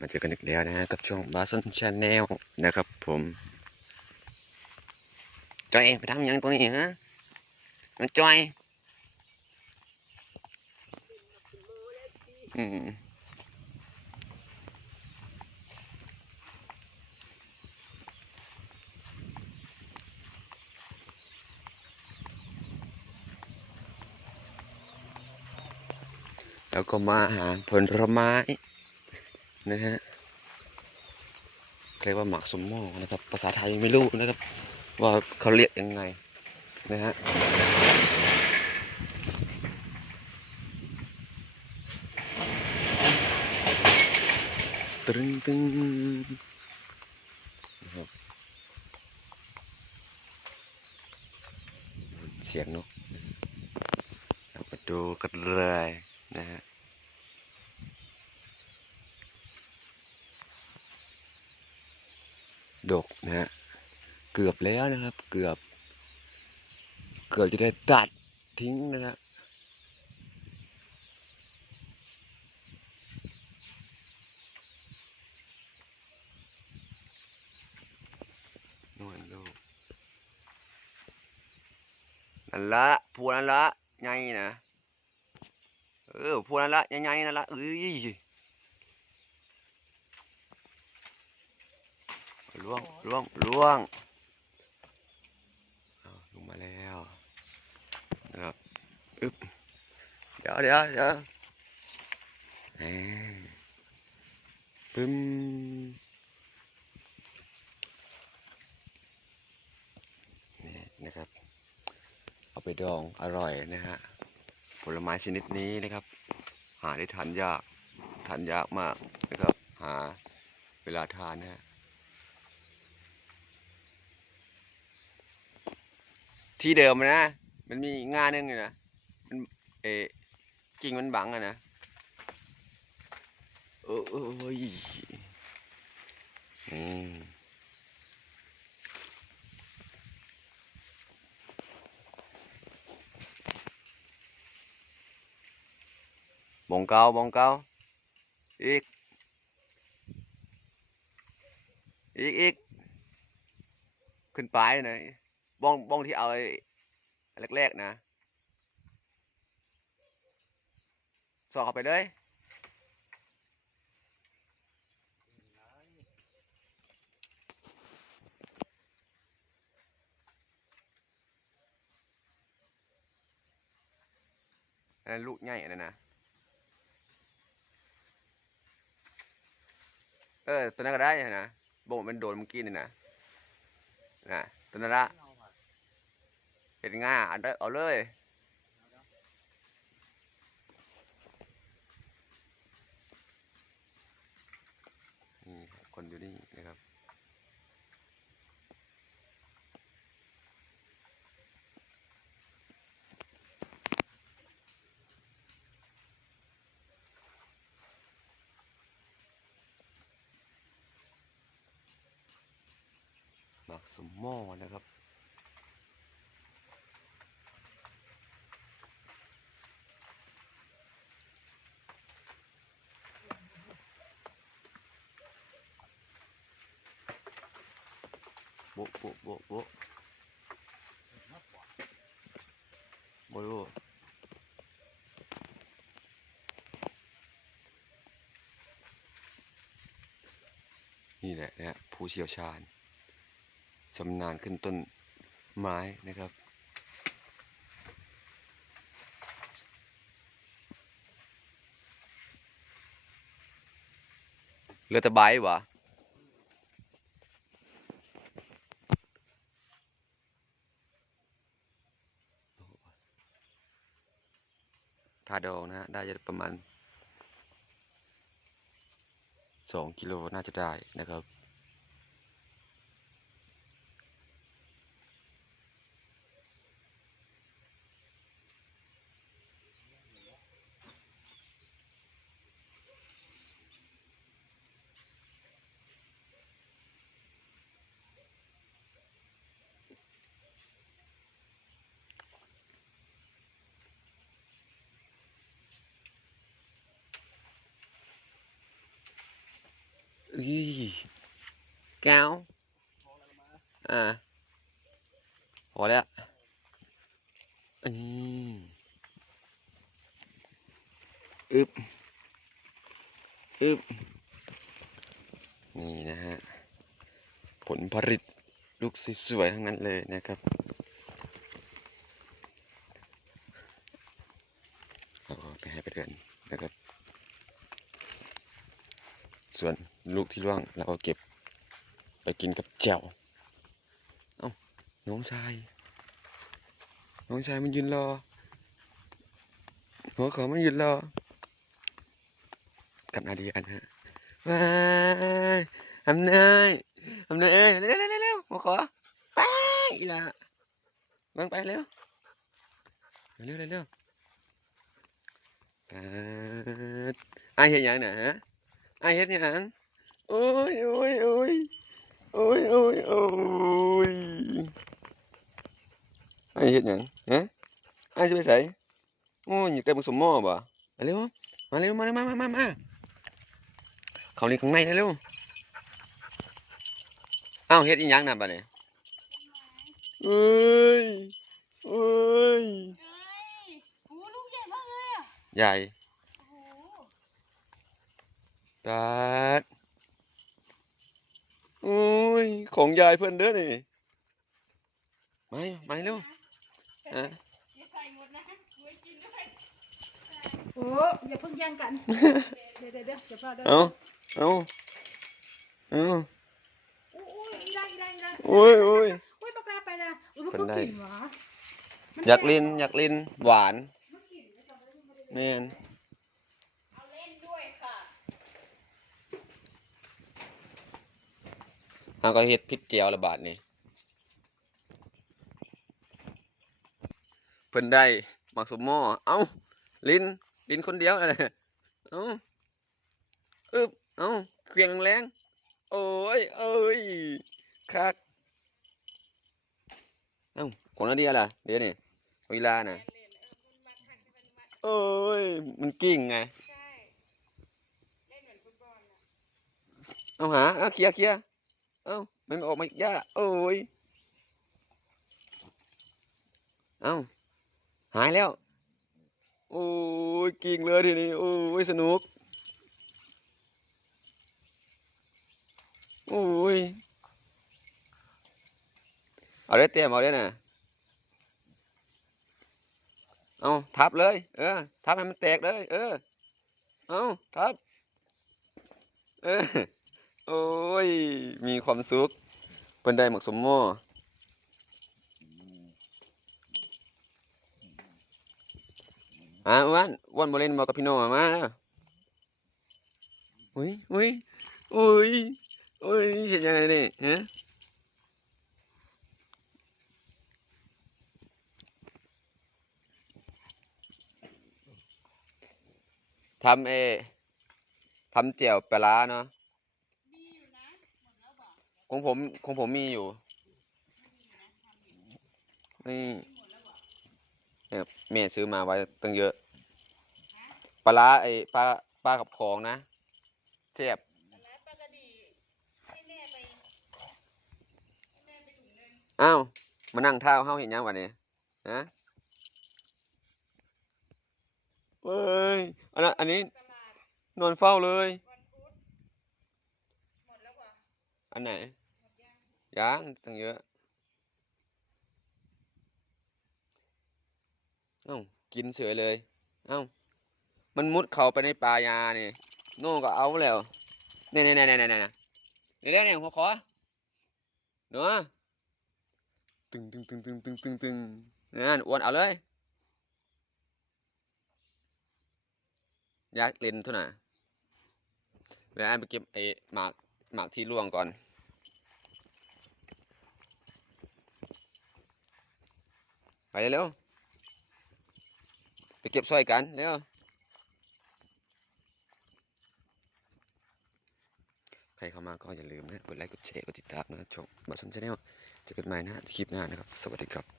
มาเจอกันอีกแล้วนะฮะกับช่องบาส n นชาแนลนะครับ ผมจอยไปทำยังตรงนี้ฮะน้องจอยอืมแล้วก็มาหาผลไม้ นะฮะเรียกว่าหมักสมโมกนะครับ ภาษาไทยไม่รู้นะครับ ว่าเขาเรียกยังไงนะฮะตึงตึงนะครับเสียงนกมาดูกันเลยนะฮะ ดกนะฮะเกือบแล้วนะครับ เกือบ เกือบจะได้ตัดทิ้งนะครับนวลลูกนั่นละพูนั่นละไงนะเออพูนั่นละยังไงนั่นละเอ้ย ล่วงล่วงล่วงลงมาแล้วนะครับอึ๊บเดี๋ยวเดี๋ยวเดี๋ยวปึ้มนี่นะครับ เอาไปดองอร่อยนะฮะผลไม้ชนิดนี้นะครับ หาได้ทานยากทานยากมากนะครับ หาเวลาทานนะฮะ ที่เดิมนะมันมีงาหนึงอยู่นะมันเออกิ่งมันบังอะนะเออโอ้ยอืมบงเกาบงเกาอีก อีก อีก ขึ้นไปหน่อย บ้องบ้องที่เอาไอ้แรกๆนะสอดเข้าไปเลยอันนั้นลูกใหญ่อันนั้นนะ เออ ตัวนั้นก็ได้นะบ่งมันโดนเมื่อกี้นี่นะนะตัวนั้นละ เป็นง่าอันเด้อเอาเลยนี่คนอยู่นี่นะครับ หมักสมมอนะครับ โบโบโบโบโบนี่แหละนะฮะผู้เชี่ยวชาญชำนาญขึ้นต้นไม้นะครับเรือตะไบวะ ถ้าดองนะฮะได้จะประมาณสองกิโลน่าจะได้นะครับ อุ้ยแก้วอ่าพอแล้วอันนี้อึบอึบนี่นะฮะ ผลผลิตลูกสวยๆทั้งนั้นเลยนะครับเราก็ไปให้ไปเดือนนะครับ ส่วนลูก ที่ร่วงเราก็เก็บ ไปกินกับแจ่วเอ้าน้องชาย น้องชายมันยืนรอ หัวเขามันยืนรอ กับนาดียนฮะว้ายทำเนยทำเนยเอ้ยเร็วเร็วเร็วเร็วหัวขอไปอีละเบิ่งไปเร็วเร็วเร็วเร็วปาดไอายเห็นยังน่ะฮะไอายเห็นยัง โอ้ยโอ้ยโอ้ยโอ้ยโอ้ยโอ้ยไอายเห็นยังฮะไอายจะไปใส่โอ้ยอยากได้ผสมม้อบ่มาเร็วมาเร็วมาเร็วมามามามาเขาเรียกข้างในนะเร็วเอ้าเฮ็ดอีหยังน่ะบัดนี้เอ้ยเอ้ยเอ้ยโอ้ลูกใหญ่มากเลยอะใหญ่โอ้โหปาดโอ้ย ของยายเพื่อนเด้อนี่มามาเร็วอะอย่าใส่หมดนะไว้กินด้วยโอ้อย่าเพิ่งแย่งกัน เดี๋ยวเดี๋ยวเดี๋ยวเดี๋ยวพ่อเดี๋ยวเอาเอาเอาโอ้ยอีได้อีได้อีได้โอ้ยโอ้ยโอ้ยปากกาไปนะอุ้ยมันเป็นก็ได้กลิ่นหวะมัอยากลินอยากลินหวานมันกลิ่นไม่ต้องไม่ต้องไม่ได้แม่น เอาเล่นด้วยค่ะ เอาก็เฮ็ดพริกเจียวละบาทนี่เพิ่นได้หมักสมหม้อเอ้า ลินลินคนเดียวนั่นแหละเอ้าอึบเอ้าเครียงแรง โอ้ย เอ้ยคักเอ้าของนาเดียล่ะเดี๋ยวนี่เวลาน่ะโอ้ย มันกิ้งไงใช่เล่นเหมือนฟุตบอลอะเอาหาเอาเคลียร์เคลียร์ เอ้ามันออกมาอีกย่าโอ้ยเอาหายแล้ว โอ้ยกิ่งเลยทีนี้ โอ้ยสนุก โอ้ย เอาได้เต็มเอาได้น่ะ เอาทับเลย เออ ทับให้มันแตกเลย เออ เอาทับ เออ โอ้ย มีความสุขเพิ่นได้หมักสมโมอะอ้วนอ้วนบ่เล่นบ่กับพี่โน่มาอุ้ยอุ้ยอุ้ยอุ้ยเห็นยังไงนี่ฮะทำเอทำเจียวปลาเนาะ มีอยู่นะหมดแล้วบอก ของผมของผมมีอยู่นี่เนี่ยแม่ซื้อมาไว้ตั้งเยอะปลาร้าไอ้ปลาปลากับของนะแซ่บปลาร้าปลากระดีให้แม่ไปให้แม่ไปถุงนึงอ้าวมานั่งเท้าเฮาเห็นยังวะเนี่ยฮะเอ้ยอันนั้นอันนี้นอนเฝ้าเลย วันพุธหมดแล้วกว่า อันไหนยังตั้งเยอะเอ้ากินเฉยเลย เอ้ามันมุดเข้าไปในป่ายานี่โน่ก็เอาแล้วเนี่ยเนี่ยเนี่ยเนี่ยเนี่ยนี่เรื่องอย่างหัวขอเนาะตึงตึงตึงตึงตึงตึงตึงนั่นอ้วนเอาเลยยากเล่นเท่าน่ะเดี๋ยวอันไปเก็บไอ้หมากหมากที่ร่วงก่อน ไปเร็วไปเก็บสร้อยกันเร็วใครเข้ามาก็อย่าลืมนะกดไลค์กดแชร์กดติดตามนะชมบัสนชาแนลเจอกันใหม่นะคลิปหน้านะครับ สวัสดีครับ